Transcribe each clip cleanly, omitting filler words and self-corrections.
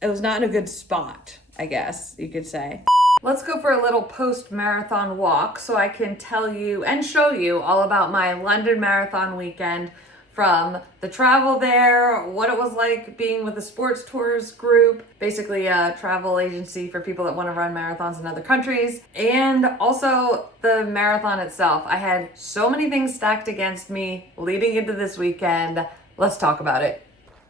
it was not in a good spot, I guess you could say. Let's go for a little post-marathon walk so I can tell you and show you all about my London Marathon weekend, from the travel there, what it was like being with the sports tours group, basically a travel agency for people that want to run marathons in other countries, and also the marathon itself. I had so many things stacked against me leading into this weekend. Let's talk about it.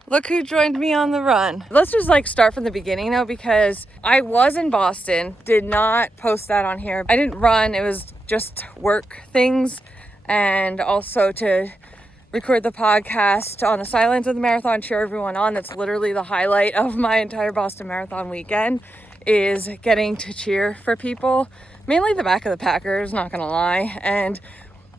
Look who joined me on the run. Let's just start from the beginning though, because I was in Boston, did not post that on here. I didn't run, it was just work things, and also to record the podcast on the sidelines of the marathon, cheer everyone on. That's literally the highlight of my entire Boston Marathon weekend, is getting to cheer for people, mainly the back of the Packers, not gonna lie. And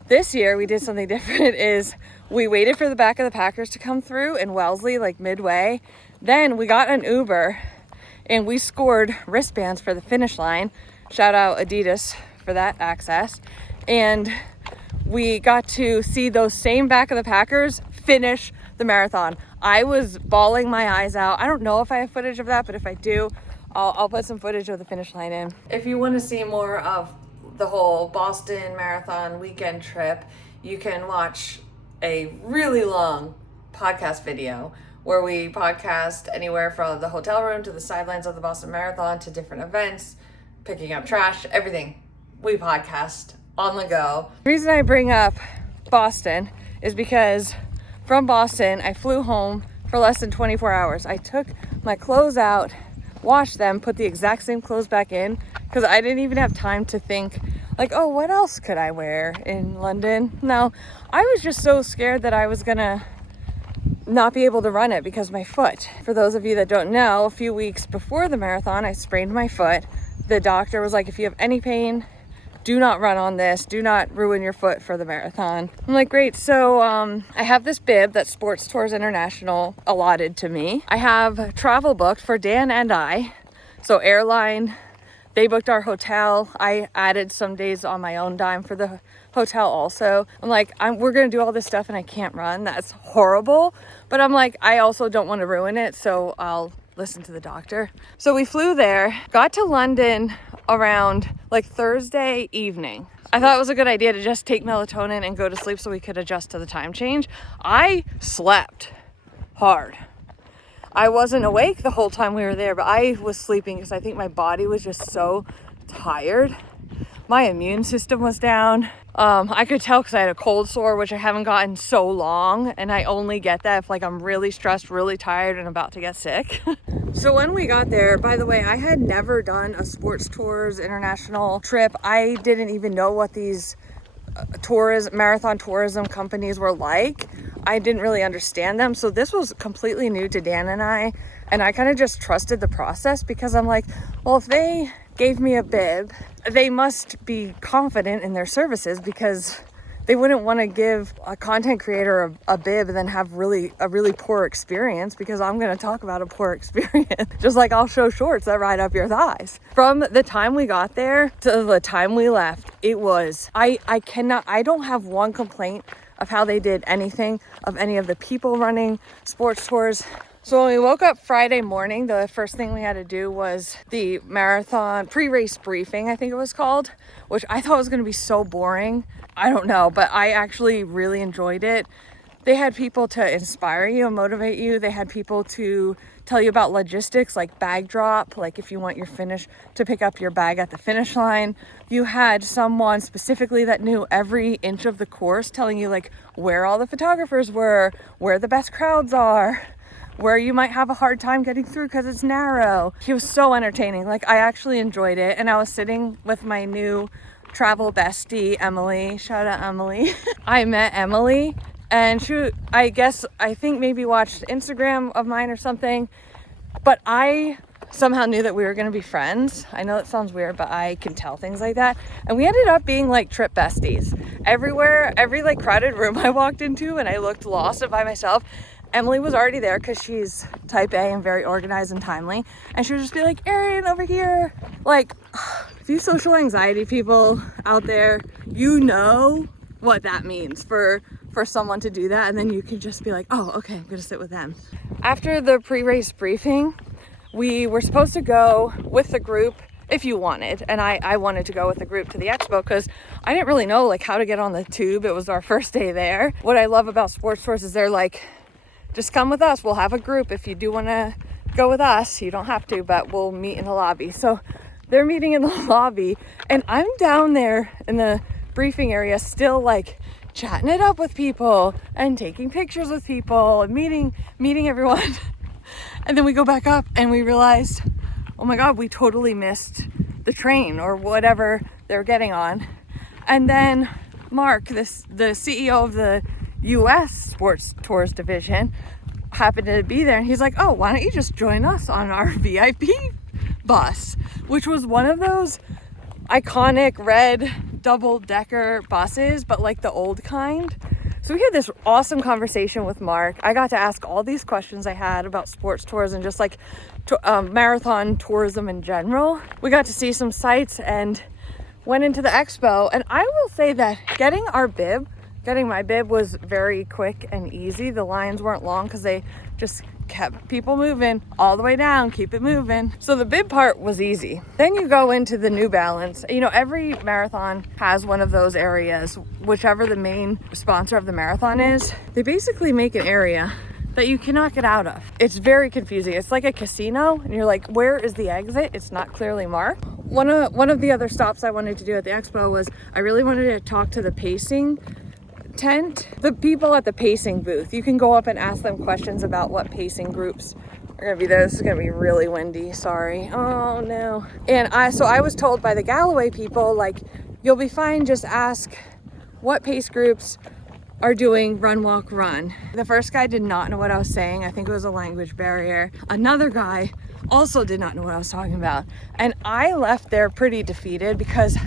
this year we did something different, is we waited for the back of the Packers to come through in Wellesley, midway. Then we got an Uber and we scored wristbands for the finish line. Shout out Adidas for that access. And we got to see those same back of the Packers finish the marathon. I was bawling my eyes out. I don't know if I have footage of that, but if I do, I'll put some footage of the finish line in. If you want to see more of the whole Boston Marathon weekend trip, you can watch a really long podcast video where we podcast anywhere from the hotel room to the sidelines of the Boston Marathon to different events, picking up trash, everything. We podcast on the go. The reason I bring up Boston is because from Boston, I flew home for less than 24 hours. I took my clothes out, washed them, put the exact same clothes back in, because I didn't even have time to think oh, what else could I wear in London? No, I was just so scared that I was gonna not be able to run it because of my foot. For those of you that don't know, a few weeks before the marathon, I sprained my foot. The doctor was like, if you have any pain, do not run on this. Do not ruin your foot for the marathon. I'm like, great. So I have this bib that Sports Tours International allotted to me. I have travel booked for Dan and I. So airline, they booked our hotel. I added some days on my own dime for the hotel also. I'm like, we're going to do all this stuff and I can't run. That's horrible. But I'm like, I also don't want to ruin it. So I'll listen to the doctor. So we flew there, got to London around Thursday evening. I thought it was a good idea to just take melatonin and go to sleep so we could adjust to the time change. I slept hard. I wasn't awake the whole time we were there, but I was sleeping because I think my body was just so tired. My immune system was down. I could tell because I had a cold sore, which I haven't gotten so long, and I only get that if I'm really stressed, really tired, and about to get sick. So when we got there, by the way, I had never done a Sports Tours International trip. I didn't even know what these marathon tourism companies were like. I didn't really understand them. So this was completely new to Dan and I kind of just trusted the process because I'm like, well, if they gave me a bib, they must be confident in their services, because they wouldn't want to give a content creator a bib and then have a really poor experience, because I'm going to talk about a poor experience. Just like I'll show shorts that ride up your thighs. From the time we got there to the time we left, it was, I don't have one complaint of how they did anything, of any of the people running sports tours. So when we woke up Friday morning, the first thing we had to do was the marathon pre-race briefing, I think it was called, which I thought was going to be so boring. I don't know, but I actually really enjoyed it. They had people to inspire you and motivate you. They had people to tell you about logistics, like bag drop, like if you want your finish to pick up your bag at the finish line. You had someone specifically that knew every inch of the course, telling you where all the photographers were, where the best crowds are, where you might have a hard time getting through because it's narrow. He was so entertaining. I actually enjoyed it. And I was sitting with my new travel bestie, Emily. Shout out Emily. I met Emily, and I think maybe watched Instagram of mine or something, but I somehow knew that we were going to be friends. I know it sounds weird, but I can tell things like that. And we ended up being trip besties. Everywhere, every crowded room I walked into and I looked lost and by myself, Emily was already there because she's type A and very organized and timely. And she would just be like, Erin, over here. If you social anxiety people out there, you know what that means for someone to do that. And then you can just be like, oh, okay, I'm going to sit with them. After the pre-race briefing, we were supposed to go with the group if you wanted, and I wanted to go with the group to the expo because I didn't really know like how to get on the tube. It was our first day there. What I love about sports tours is they're like, just come with us, we'll have a group. If you do want to go with us, you don't have to, but we'll meet in the lobby. So they're meeting in the lobby, and I'm down there in the briefing area still like chatting it up with people and taking pictures with people and meeting everyone. And then we go back up and we realized, oh my God, we totally missed the train or whatever they're getting on. And then Mark, the CEO of the US Sports Tours division, happened to be there, and he's like, oh, why don't you just join us on our VIP bus, which was one of those iconic red double-decker buses, but like the old kind. So we had this awesome conversation with Mark. I got to ask all these questions I had about sports tours and just like marathon tourism in general. We got to see some sights and went into the expo. And I will say that getting my bib was very quick and easy. The lines weren't long because they just kept people moving all the way down, keep it moving. So the bib part was easy. Then you go into the New Balance. You know, every marathon has one of those areas, whichever the main sponsor of the marathon is. They basically make an area that you cannot get out of. It's very confusing. It's like a casino, and you're like, where is the exit? It's not clearly marked. One of the other stops I wanted to do at the expo was I really wanted to talk to the pacing tent, the people at the pacing booth. You can go up and ask them questions about what pacing groups are gonna be there. This is gonna be really windy, sorry. Oh no. And I was told by the Galloway people, like, you'll be fine, just ask what pace groups are doing run, walk, run. The first guy did not know what I was saying. I think it was a language barrier. Another guy also did not know what I was talking about. And I left there pretty defeated because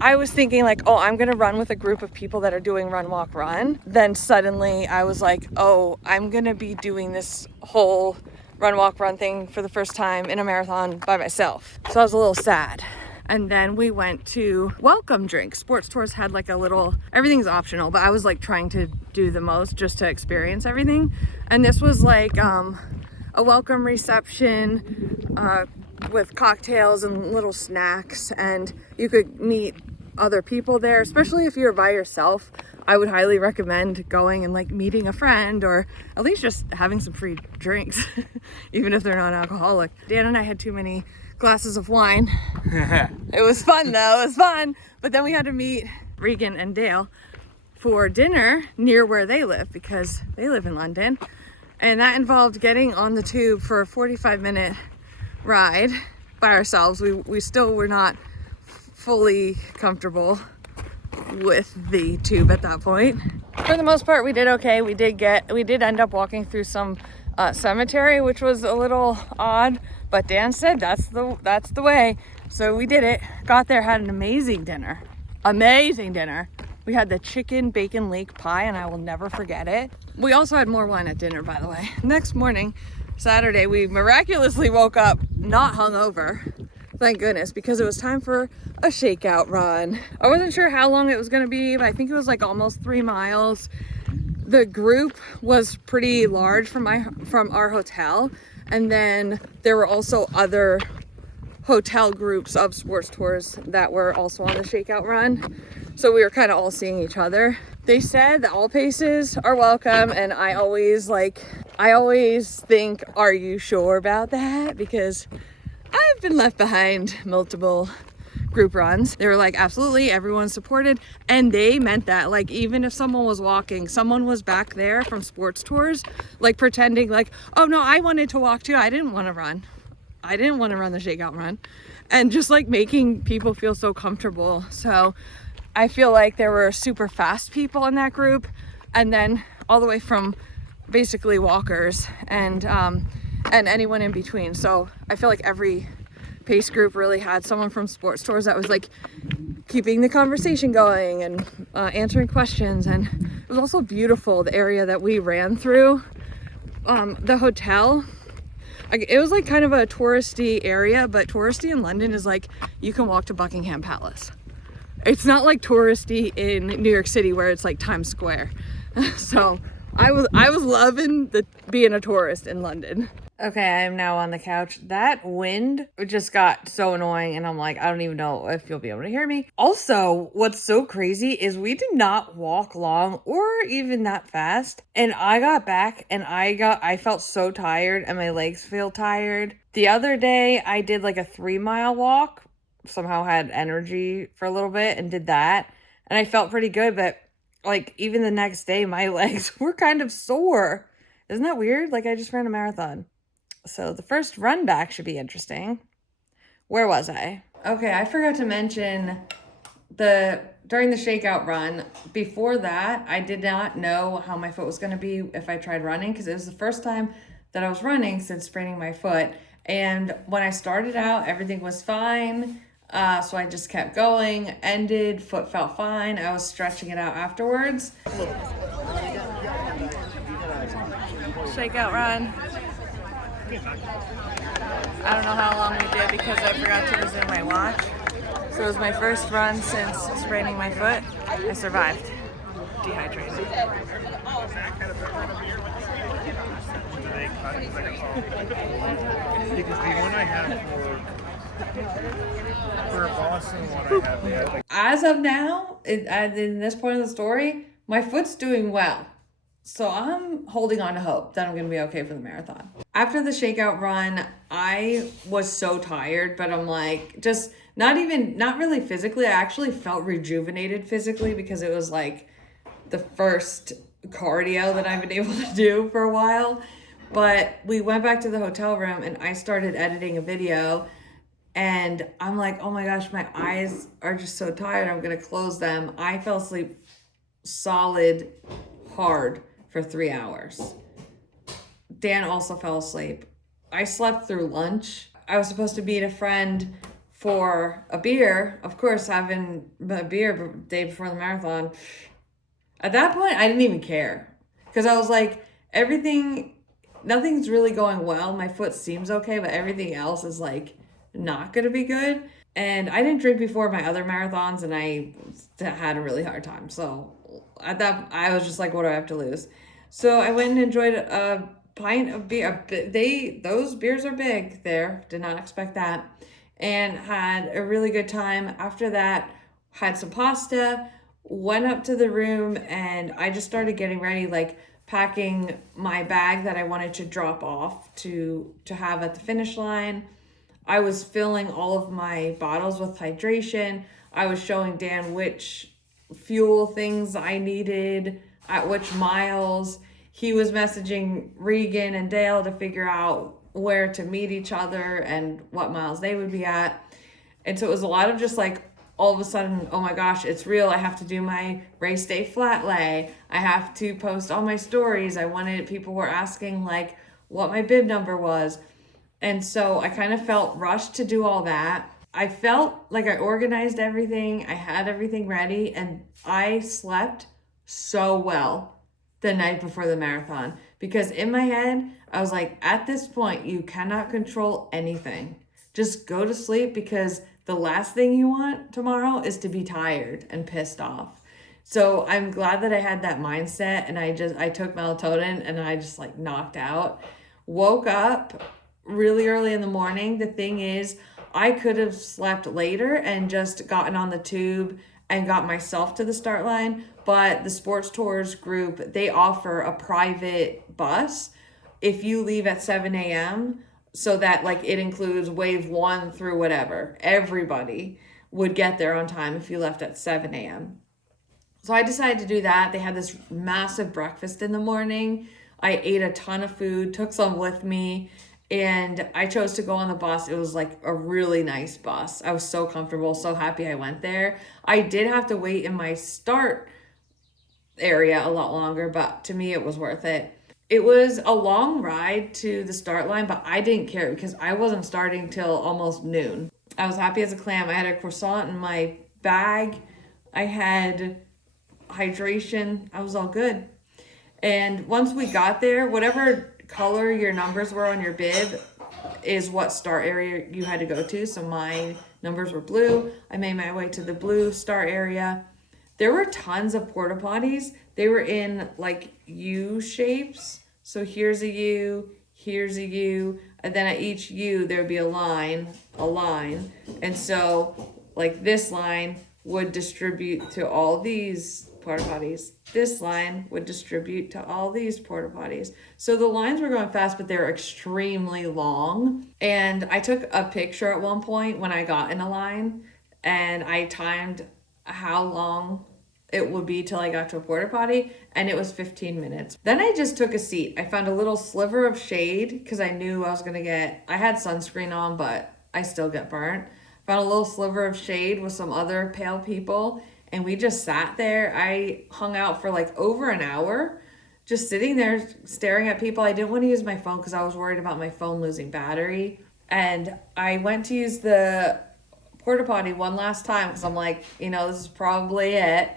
I was thinking like, oh, I'm gonna run with a group of people that are doing run, walk, run. Then suddenly I was like, oh, I'm gonna be doing this whole run, walk, run thing for the first time in a marathon by myself. So I was a little sad. And then we went to welcome drinks. Sports tours had like a little, everything's optional, but I was like trying to do the most just to experience everything. And this was like a welcome reception with cocktails and little snacks, and you could meet other people there, especially if you're by yourself. I would highly recommend going and like meeting a friend, or at least just having some free drinks, even if they're not alcoholic. Dan and I had too many glasses of wine. It was fun though, it was fun. But then we had to meet Regan and Dale for dinner near where they live because they live in London. And that involved getting on the tube for a 45-minute ride by ourselves. We still were not fully comfortable with the tube at that point. For the most part, we did okay. We did end up walking through some cemetery, which was a little odd, but Dan said that's the way. So we did it. Got there, had an amazing dinner. We had the chicken bacon leek pie, and I will never forget it. We also had more wine at dinner, by the way. Next morning, Saturday, we miraculously woke up not hungover, thank goodness, because it was time for a shakeout run. I wasn't sure how long it was going to be, but I think it was like almost 3 miles. The group was pretty large from our hotel, and then there were also other hotel groups of sports tours that were also on the shakeout run. So we were kind of all seeing each other. They said that all paces are welcome, and I always think, are you sure about that? Because I've been left behind multiple group runs. They were like, absolutely, everyone's supported. And they meant that, like, even if someone was walking, someone was back there from sports tours, like pretending like, oh no, I wanted to walk too. I didn't want to run the shakeout run. And just like making people feel so comfortable. So I feel like there were super fast people in that group, and then all the way from basically walkers and anyone in between. So I feel like every pace group really had someone from sports tours that was like keeping the conversation going and answering questions. And it was also beautiful, the area that we ran through. The hotel, it was like kind of a touristy area, but touristy in London is like you can walk to Buckingham Palace. It's not like touristy in New York City where it's like Times Square. So I was loving being a tourist in London. Okay, I am now on the couch. That wind just got so annoying, and I'm like, I don't even know if you'll be able to hear me. Also, what's so crazy is we did not walk long or even that fast. And I got back and I felt so tired and my legs feel tired. The other day I did like a 3 mile walk, somehow had energy for a little bit and did that. And I felt pretty good, but like even the next day my legs were kind of sore. Isn't that weird? Like I just ran a marathon. So the first run back should be interesting. Where was I? Okay, I forgot to mention during the shakeout run, before that, I did not know how my foot was going to be if I tried running because it was the first time that I was running since spraining my foot. And when I started out, everything was fine. So I just kept going, ended, foot felt fine. I was stretching it out afterwards. Shakeout run. I don't know how long we did because I forgot to resume my watch. So it was my first run since spraining my foot. I survived. Dehydrated. Because the one I have for Boston one I have, they had like... As of now, in this point of the story, my foot's doing well. So I'm holding on to hope that I'm going to be okay for the marathon. After the shakeout run, I was so tired, but I'm like, just not really physically. I actually felt rejuvenated physically because it was like the first cardio that I've been able to do for a while. But we went back to the hotel room and I started editing a video and I'm like, oh my gosh, my eyes are just so tired. I'm going to close them. I fell asleep solid hard for 3 hours. Dan also fell asleep. I slept through lunch. I was supposed to meet a friend for a beer. Of course, having a beer the day before the marathon. At that point, I didn't even care. Because I was like, nothing's really going well. My foot seems okay, but everything else is like not going to be good. And I didn't drink before my other marathons and I had a really hard time. So at that, I was just like, what do I have to lose? So I went and enjoyed a pint of beer. Those beers are big there. Did not expect that. And had a really good time. After that, had some pasta, went up to the room and I just started getting ready, like packing my bag that I wanted to drop off to have at the finish line. I was filling all of my bottles with hydration. I was showing Dan which fuel things I needed at which miles. He was messaging Regan and Dale to figure out where to meet each other and what miles they would be at. And so it was a lot of just like all of a sudden, oh my gosh, it's real. I have to do my race day flat lay. I have to post all my stories. People were asking like what my bib number was. And so I kind of felt rushed to do all that. I felt like I organized everything. I had everything ready and I slept so well the night before the marathon because in my head, I was like, at this point, you cannot control anything. Just go to sleep because the last thing you want tomorrow is to be tired and pissed off. So I'm glad that I had that mindset and I took melatonin and I just like knocked out. Woke up really early in the morning. The thing is, I could have slept later and just gotten on the tube and got myself to the start line. But the Sports Tours group, they offer a private bus if you leave at 7 a.m. so that like it includes wave 1 through whatever. Everybody would get there on time if you left at 7 a.m. So I decided to do that. They had this massive breakfast in the morning. I ate a ton of food, took some with me, and I chose to go on the bus. It was like a really nice bus. I was so comfortable, so happy I went there. I did have to wait in my start area a lot longer, but to me it was worth it. It was a long ride to the start line, but I didn't care because I wasn't starting till almost noon. I was happy as a clam. I had a croissant in my bag. I had hydration. I was all good. And once we got there, whatever color your numbers were on your bib is what start area you had to go to. So my numbers were blue. I made my way to the blue start area. There were tons of porta potties. They were in like U shapes. So here's a U, here's a U, and then at each U there'd be a line. And so like this line would distribute to all these porta potties. This line would distribute to all these porta potties. So the lines were going fast, but they were extremely long. And I took a picture at one point when I got in a line, and I timed how long it would be till I got to a porta potty, and it was 15 minutes. Then I just took a seat. I found a little sliver of shade because I knew I had sunscreen on, but I still get burnt. Found a little sliver of shade with some other pale people, and we just sat there. I hung out for like over an hour, just sitting there staring at people. I didn't want to use my phone because I was worried about my phone losing battery. And I went to use the porta potty one last time because I'm like, this is probably it.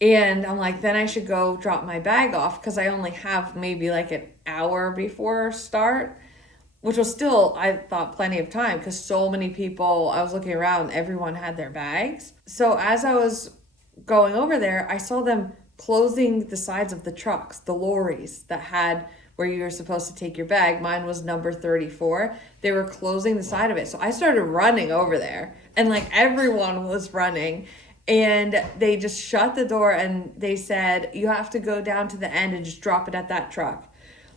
And I'm like, then I should go drop my bag off because I only have maybe like an hour before start, which was still, I thought, plenty of time because so many people, I was looking around, everyone had their bags. So as I was going over there, I saw them closing the sides of the trucks, the lorries that had where you were supposed to take your bag. Mine was number 34. They were closing the side of it. So I started running over there, and like everyone was running. And they just shut the door and they said, you have to go down to the end and just drop it at that truck.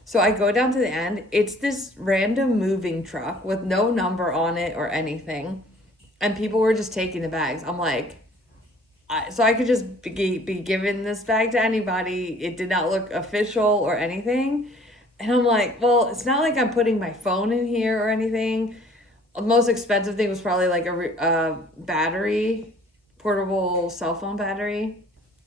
So I go down to the end. It's this random moving truck with no number on it or anything. And people were just taking the bags. I'm like, so I could just be giving this bag to anybody. It did not look official or anything. And I'm like, well, it's not like I'm putting my phone in here or anything. The most expensive thing was probably like a battery, portable cell phone battery.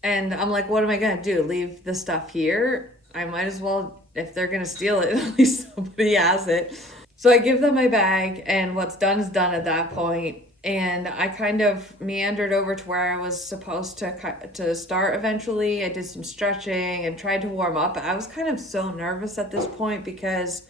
And I'm like, what am I going to do? Leave the stuff here? I might as well, if they're going to steal it, at least somebody has it. So I give them my bag, and what's done is done at that point. And I kind of meandered over to where I was supposed to start eventually. I did some stretching and tried to warm up. I was kind of so nervous at this point because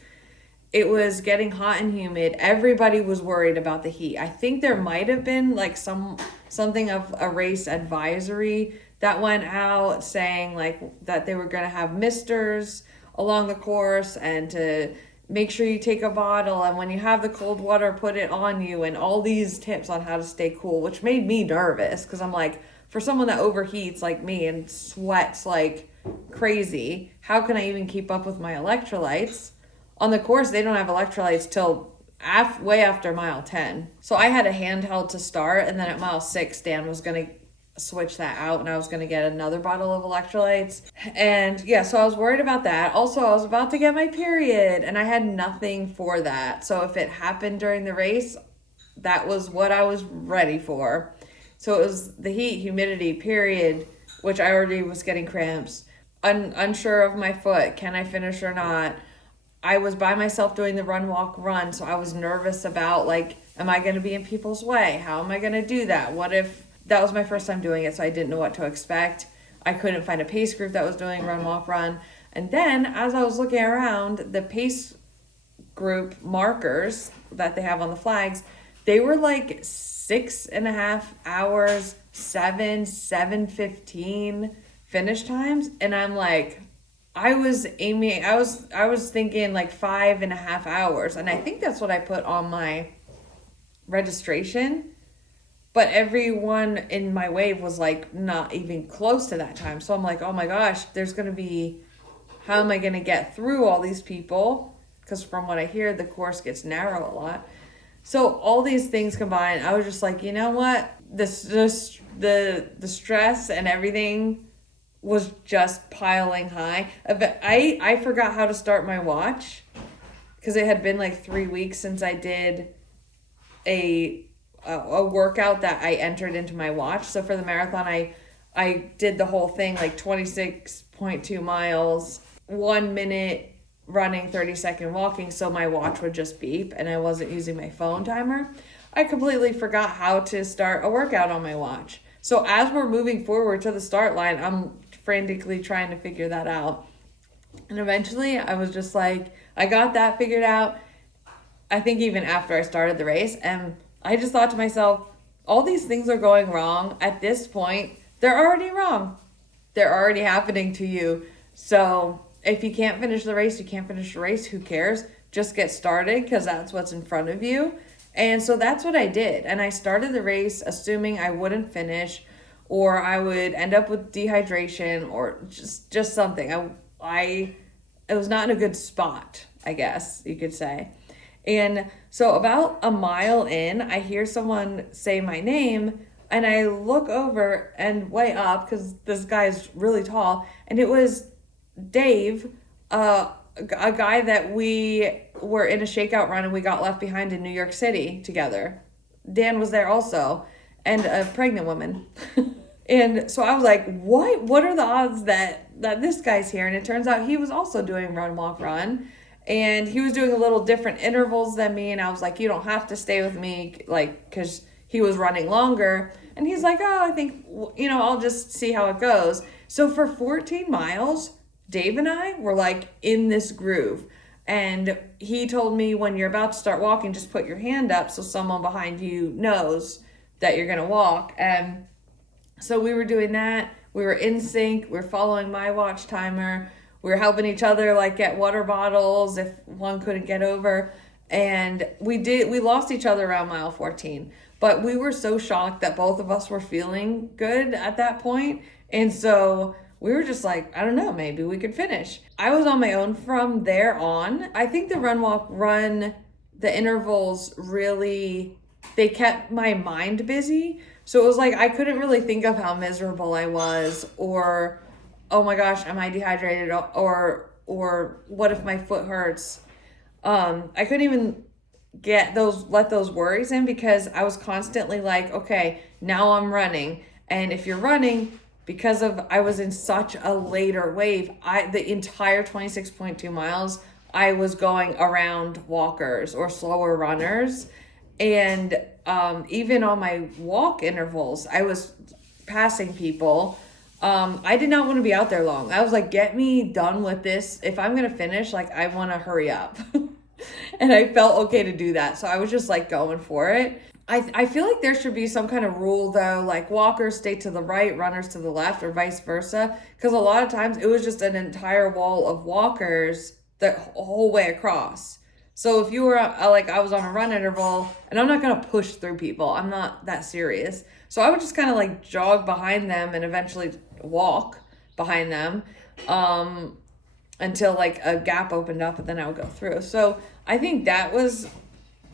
it was getting hot and humid. Everybody was worried about the heat. I think there might have been like something of a race advisory that went out saying like that they were going to have misters along the course and to make sure you take a bottle, and when you have the cold water, put it on you, and all these tips on how to stay cool, which made me nervous because I'm like, for someone that overheats like me and sweats like crazy, how can I even keep up with my electrolytes? On the course, they don't have electrolytes till way after mile 10. So I had a handheld to start, and then at mile 6, Dan was going to switch that out, and I was going to get another bottle of electrolytes. And yeah, so I was worried about that. Also, I was about to get my period, and I had nothing for that. So if it happened during the race, that was what I was ready for. So it was the heat, humidity, period, which I already was getting cramps. Unsure of my foot. Can I finish or not? I was by myself doing the run, walk, run. So I was nervous about like, am I going to be in people's way? How am I going to do that? What if that was my first time doing it, so I didn't know what to expect. I couldn't find a pace group that was doing run, walk, run. And then as I was looking around, the pace group markers that they have on the flags, they were like 6.5 hours, 7:15 finish times. And I'm like, I was thinking like 5.5 hours. And I think that's what I put on my registration. But everyone in my wave was like not even close to that time. So I'm like, oh my gosh, how am I going to get through all these people? Because from what I hear, the course gets narrow a lot. So all these things combined, I was just like, you know what? The stress and everything was just piling high. I forgot how to start my watch because it had been like 3 weeks since I did a workout that I entered into my watch. So for the marathon, I did the whole thing, like 26.2 miles, 1 minute running, 30-second walking, so my watch would just beep and I wasn't using my phone timer. I completely forgot how to start a workout on my watch. So as we're moving forward to the start line, I'm frantically trying to figure that out. And eventually I was just like, I got that figured out. I think even after I started the race, and I just thought to myself, all these things are going wrong. At this point, they're already wrong. They're already happening to you. So if you can't finish the race, you can't finish the race. Who cares? Just get started, because that's what's in front of you. And so that's what I did. And I started the race assuming I wouldn't finish, or I would end up with dehydration, or just something. It was not in a good spot, I guess you could say. And so about a mile in, I hear someone say my name, and I look over and way up, because this guy's really tall, and it was Dave, a guy that we were in a shakeout run and we got left behind in New York City together. Dan was there also, and a pregnant woman. And so I was like, what are the odds that this guy's here? And it turns out he was also doing run, walk, run. And he was doing a little different intervals than me. And I was like, you don't have to stay with me, like, because he was running longer. And he's like, oh, I think, I'll just see how it goes. So for 14 miles, Dave and I were like in this groove. And he told me, when you're about to start walking, just put your hand up so someone behind you knows that you're going to walk. And so we were doing that. We were in sync. We were following my watch timer. We were helping each other like get water bottles if one couldn't get over. And we lost each other around mile 14. But we were so shocked that both of us were feeling good at that point. And so we were just like, I don't know, maybe we could finish. I was on my own from there on. I think the run, walk, run, the intervals really, they kept my mind busy. So it was like, I couldn't really think of how miserable I was, or, oh my gosh, am I dehydrated? Or what if my foot hurts? I couldn't even let those worries in, because I was constantly like, okay, now I'm running. And if you're running, because I was in such a later wave, the entire 26.2 miles, I was going around walkers or slower runners. And even on my walk intervals, I was passing people. I did not want to be out there long. I was like, get me done with this. If I'm going to finish, like, I want to hurry up. And I felt okay to do that. So I was just like going for it. I feel like there should be some kind of rule though, like walkers stay to the right, runners to the left, or vice versa. Because a lot of times it was just an entire wall of walkers the whole way across. So if you were like, I was on a run interval, and I'm not going to push through people. I'm not that serious. So I would just kind of like jog behind them and eventually walk behind them until like a gap opened up, and then I would go through. So I think that was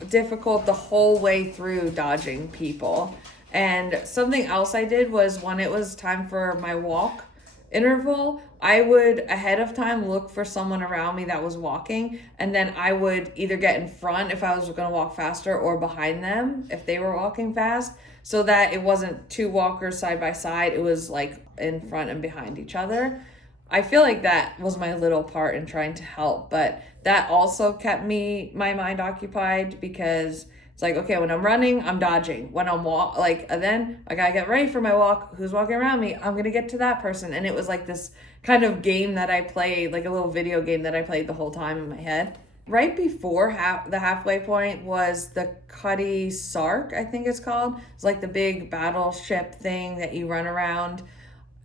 difficult the whole way through, dodging people. And something else I did was, when it was time for my walk interval, I would ahead of time look for someone around me that was walking, and then I would either get in front if I was going to walk faster, or behind them if they were walking fast, so that it wasn't two walkers side by side. It was like in front and behind each other. I feel like that was my little part in trying to help, but that also kept my mind occupied, because it's like, okay, when I'm running, I'm dodging. When I'm then I gotta get ready for my walk. Who's walking around me? I'm gonna get to that person. And it was like this kind of game that I played, like a little video game that I played the whole time in my head. Right before the halfway point was the Cuddy Sark, I think it's called. It's like the big battleship thing that you run around.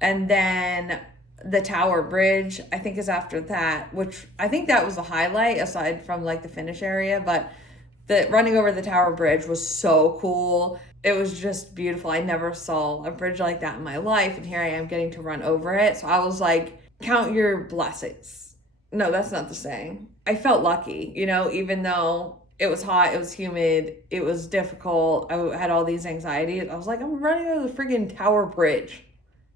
And then the Tower Bridge, I think, is after that, which I think that was the highlight aside from like the finish area. But the running over the Tower Bridge was so cool. It was just beautiful. I never saw a bridge like that in my life, and here I am getting to run over it. So I was like, count your blessings. No, that's not the saying. I felt lucky, even though it was hot, it was humid, it was difficult. I had all these anxieties. I was like, I'm running over the friggin' Tower Bridge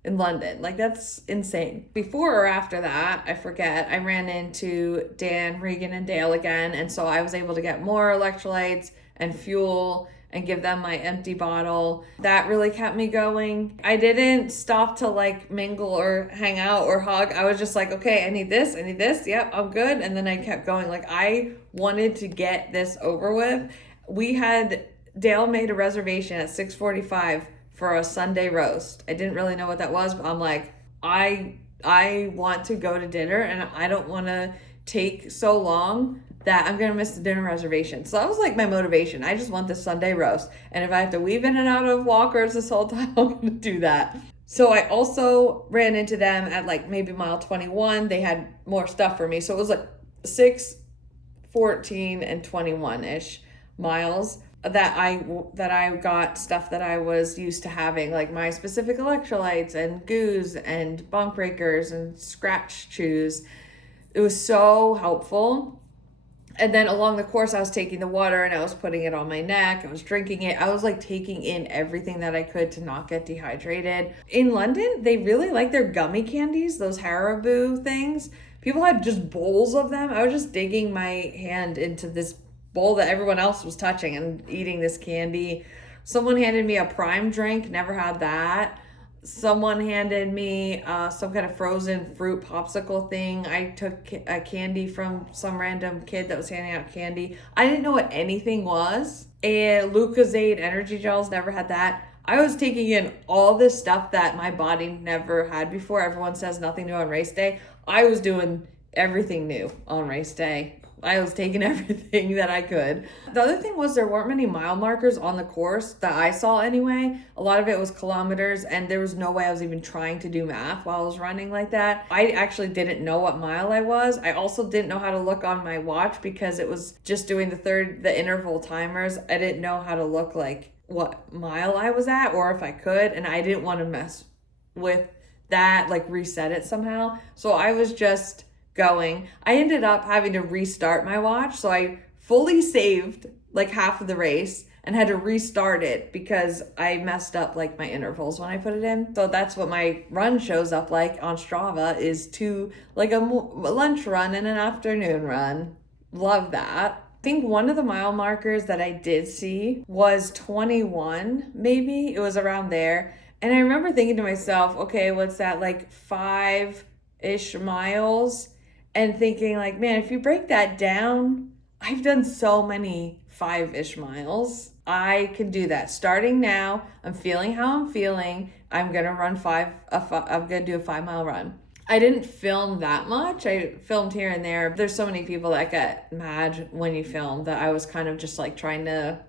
in London. Like, that's insane. Before or after that, I forget, I ran into Dan, Regan, and Dale again. And so I was able to get more electrolytes and fuel and give them my empty bottle. That really kept me going. I didn't stop to like mingle or hang out or hug. I was just like, okay, I need this. Yep, I'm good. And then I kept going. Like, I wanted to get this over with. Dale made a reservation at 6:45 for a Sunday roast. I didn't really know what that was, but I'm like, I want to go to dinner, and I don't want to take so long that I'm going to miss the dinner reservation. So that was like my motivation. I just want this Sunday roast. And if I have to weave in and out of walkers this whole time, I'm going to do that. So I also ran into them at like maybe mile 21. They had more stuff for me. So it was like 6, 14, and 21-ish miles that I got stuff that I was used to having, like my specific electrolytes and goos and bunk breakers and scratch chews. It was so helpful. And then along the course, I was taking the water and I was putting it on my neck. I was drinking it. I was like taking in everything that I could to not get dehydrated. In London, they really like their gummy candies, those Haribo things. People had just bowls of them. I was just digging my hand into this bowl that everyone else was touching and eating this candy. Someone handed me a Prime drink. Never had that. Someone handed me some kind of frozen fruit popsicle thing. I took a candy from some random kid that was handing out candy. I didn't know what anything was. And Lucozade energy gels, never had that. I was taking in all this stuff that my body never had before. Everyone says nothing new on race day. I was doing everything new on race day. I was taking everything that I could. The other thing was there weren't many mile markers on the course that I saw anyway. A lot of it was kilometers, and there was no way I was even trying to do math while I was running like that. I actually didn't know what mile I was. I also didn't know how to look on my watch because it was just doing the interval timers. I didn't know how to look like what mile I was at or if I could, and I didn't want to mess with that, like reset it somehow. So I was just going. I ended up having to restart my watch, so I fully saved like half of the race and had to restart it because I messed up like my intervals when I put it in. So that's what my run shows up like on Strava, is like a lunch run and an afternoon run. Love that. I think one of the mile markers that I did see was 21, maybe. It was around there. And I remember thinking to myself, okay, what's that, like 5-ish miles? And thinking like, man, if you break that down, I've done so many 5-ish miles. I can do that. Starting now, I'm feeling how I'm feeling. I'm going to run I'm going to do a 5-mile run. I didn't film that much. I filmed here and there. There's so many people that get mad when you film that I was kind of just like trying to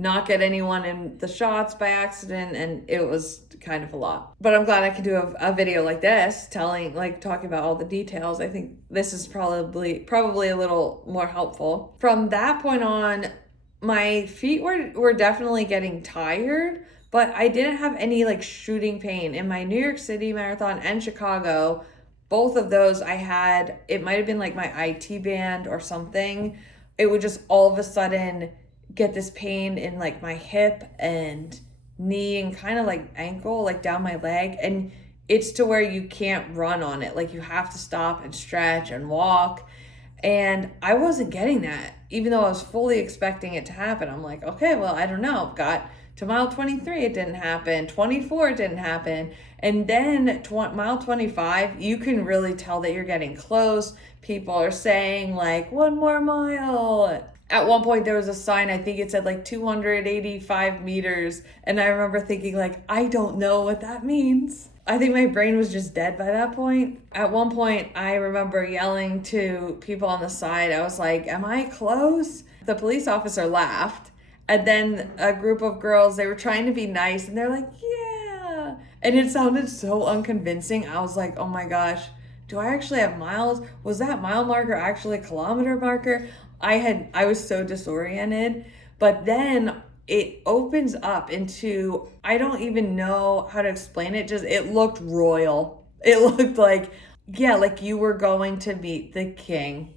not get anyone in the shots by accident, and it was kind of a lot. But I'm glad I could do a video like this, talking about all the details. I think this is probably a little more helpful. From that point on, my feet were definitely getting tired, but I didn't have any like shooting pain. In my New York City marathon and Chicago, both of those I had, it might have been like my IT band or something. It would just all of a sudden get this pain in like my hip and knee and kind of like ankle, like down my leg. And it's to where you can't run on it. Like you have to stop and stretch and walk. And I wasn't getting that, even though I was fully expecting it to happen. I'm like, okay, well, I don't know. Got to mile 23, it didn't happen. 24, it didn't happen. And then mile 25, you can really tell that you're getting close. People are saying like 1 more mile. At one point there was a sign, I think it said like 285 meters. And I remember thinking like, I don't know what that means. I think my brain was just dead by that point. At one point, I remember yelling to people on the side. I was like, am I close? The police officer laughed. And then a group of girls, they were trying to be nice. And they're like, yeah. And it sounded so unconvincing. I was like, oh my gosh, do I actually have miles? Was that mile marker actually a kilometer marker? I was so disoriented. But then it opens up into, I don't even know how to explain it. Just, it looked royal. It looked like, yeah, like you were going to meet the King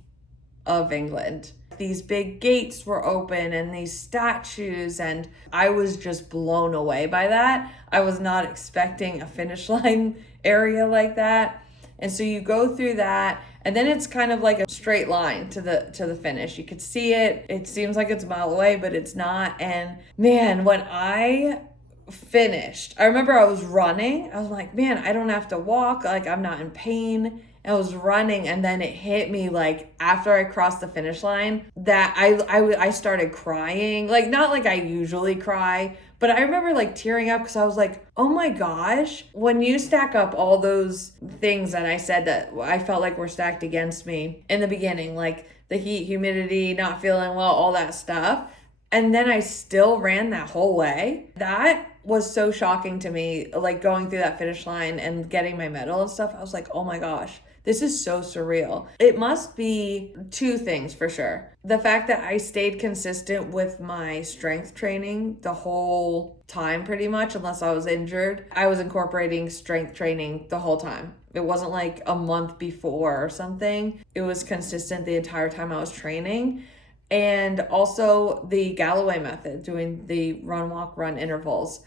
of England. These big gates were open and these statues, and I was just blown away by that. I was not expecting a finish line area like that. And so you go through that, and then it's kind of like a straight line to the finish. You could see it. It seems like it's a mile away, but it's not. And man, when I finished, I remember I was running. I was like, man, I don't have to walk. Like, I'm not in pain. I was running, and then it hit me like after I crossed the finish line that I started crying. Like, not like I usually cry, but I remember like tearing up because I was like, oh my gosh, when you stack up all those things that I said that I felt like were stacked against me in the beginning, like the heat, humidity, not feeling well, all that stuff, and then I still ran that whole way, that was so shocking to me, like going through that finish line and getting my medal and stuff. I was like, oh my gosh, this is so surreal. It must be two things for sure. The fact that I stayed consistent with my strength training the whole time, pretty much, unless I was injured. I was incorporating strength training the whole time. It wasn't like a month before or something. It was consistent the entire time I was training. And also the Galloway method, doing the run, walk, run intervals.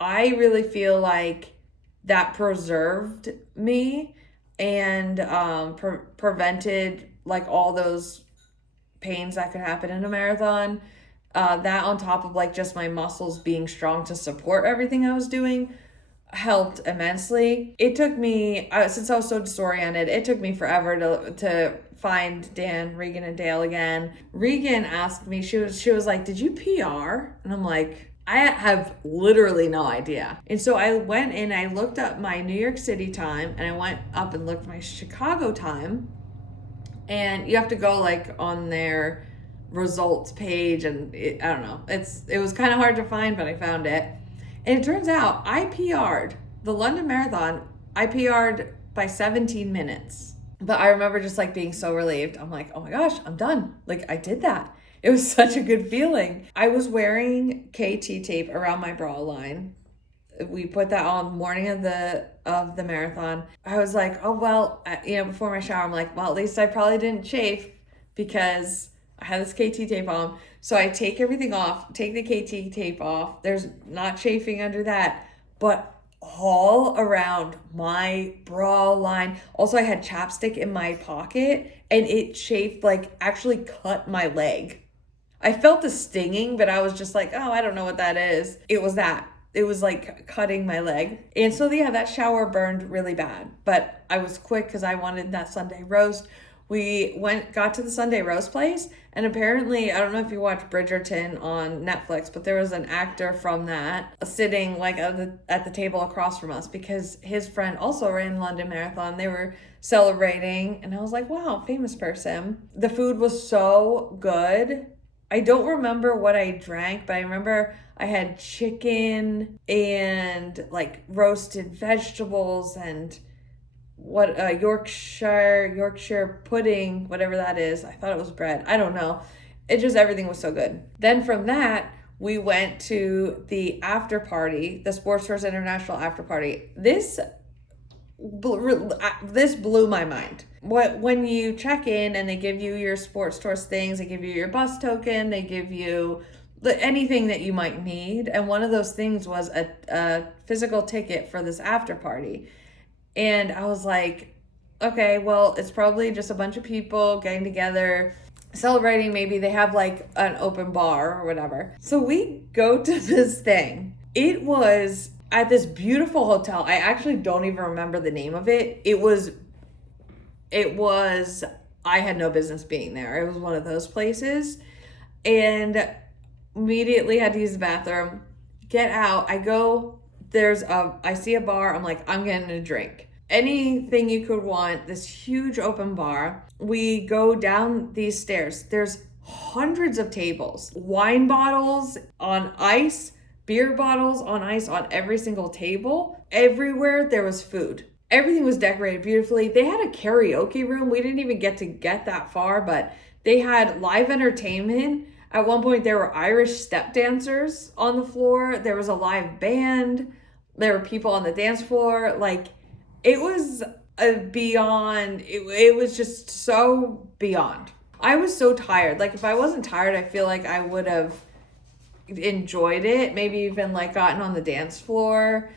I really feel like that preserved me and prevented like all those pains that could happen in a marathon. That on top of like just my muscles being strong to support everything I was doing helped immensely. It took me, since I was so disoriented, it took me forever to find Dan, Regan, and Dale again. Regan asked me, she was like, did you PR? And I'm like, I have literally no idea. And so I went in, I looked up my New York City time, and I went up and looked my Chicago time. And you have to go like on their results page, and I don't know. It was kind of hard to find, but I found it. And it turns out I PR'd the London Marathon. I PR'd by 17 minutes. But I remember just like being so relieved. I'm like, oh my gosh, I'm done. Like I did that. It was such a good feeling. I was wearing KT tape around my bra line. We put that on the morning of the marathon. I was like, oh, well, before my shower, I'm like, well, at least I probably didn't chafe because I had this KT tape on. So I take everything off, take the KT tape off. There's not chafing under that, but all around my bra line. Also, I had chapstick in my pocket and it chafed, like actually cut my leg. I felt the stinging, but I was just like, oh, I don't know what that is. It was that. It was like cutting my leg. And so yeah, that shower burned really bad, but I was quick because I wanted that Sunday roast. We got to the Sunday roast place, and apparently, I don't know if you watch Bridgerton on Netflix, but there was an actor from that sitting like at the table across from us because his friend also ran London Marathon. They were celebrating, and I was like, wow, famous person. The food was so good. I don't remember what I drank, but I remember I had chicken and like roasted vegetables and Yorkshire pudding, whatever that is. I thought it was bread. I don't know. Everything was so good. Then from that, we went to the after party, the Sports Tours International after party. This blew my mind. When you check in and they give you your Sports Tours things, they give you your bus token, they give you anything that you might need. And one of those things was a physical ticket for this after party. And I was like, okay, well, it's probably just a bunch of people getting together, celebrating. Maybe they have like an open bar or whatever. So we go to this thing. It was at this beautiful hotel. I actually don't even remember the name of it. It was, I had no business being there. It was one of those places. And immediately had to use the bathroom, get out. I see a bar. I'm like, I'm getting a drink. Anything you could want, this huge open bar. We go down these stairs. There's hundreds of tables, wine bottles on ice, beer bottles on ice on every single table. Everywhere there was food. Everything was decorated beautifully. They had a karaoke room. We didn't even get that far, but they had live entertainment. At one point, there were Irish step dancers on the floor. There was a live band. There were people on the dance floor. Like, it was beyond. It was just so beyond. I was so tired. Like, if I wasn't tired, I feel like I would have enjoyed it. Maybe even, like, gotten on the dance floor.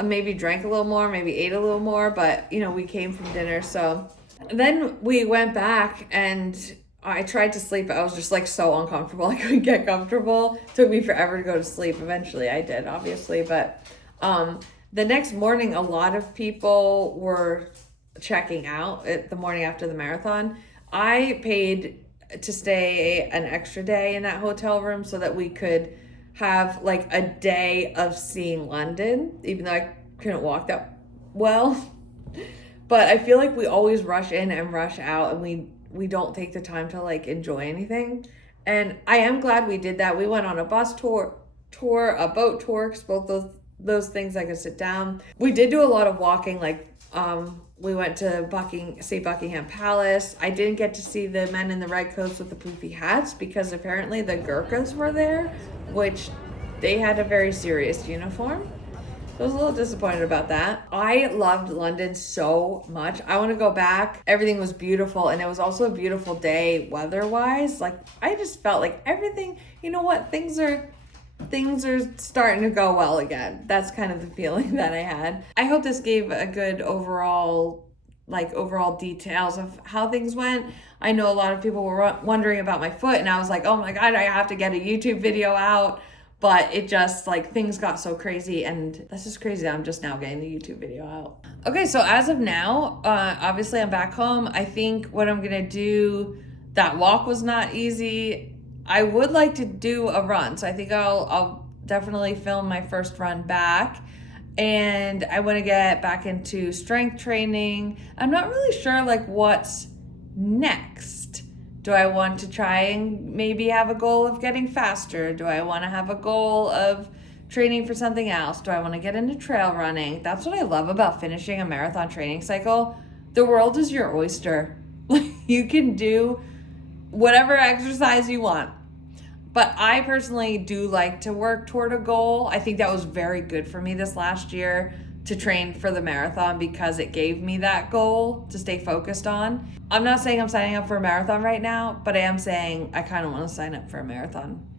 Maybe drank a little more. Maybe ate a little more. But, we came from dinner. So then we went back and I tried to sleep, but I was just like so uncomfortable. I couldn't get comfortable. It took me forever to go to sleep. Eventually I did, obviously. But the next morning, a lot of people were checking out the morning after the marathon. I paid to stay an extra day in that hotel room so that we could have like a day of seeing London, even though I couldn't walk that well. But I feel like we always rush in and rush out, and we don't take the time to like enjoy anything. And I am glad we did that. We went on a bus tour, a boat tour, because both those those things I could sit down. We did do a lot of walking, like we went to Buckingham Palace. I didn't get to see the men in the red coats with the poofy hats because apparently the Gurkhas were there, which they had a very serious uniform. So I was a little disappointed about that. I loved London so much. I want to go back. Everything was beautiful, and it was also a beautiful day weather-wise. Like, I just felt like everything, you know what, things are starting to go well again. That's kind of the feeling that I had. I hope this gave a good overall details of how things went. I know a lot of people were wondering about my foot, and I was like, oh my God, I have to get a YouTube video out. But it just, like, things got so crazy, and that's just crazy that I'm just now getting the YouTube video out. Okay, so as of now, obviously I'm back home. I think what I'm gonna do, that walk was not easy. I would like to do a run, so I think I'll definitely film my first run back. And I want to get back into strength training. I'm not really sure, like, what's next. Do I want to try and maybe have a goal of getting faster? Do I want to have a goal of training for something else? Do I want to get into trail running? That's what I love about finishing a marathon training cycle. The world is your oyster. You can do whatever exercise you want. But I personally do like to work toward a goal. I think that was very good for me this last year to train for the marathon because it gave me that goal to stay focused on. I'm not saying I'm signing up for a marathon right now, but I am saying I kind of want to sign up for a marathon.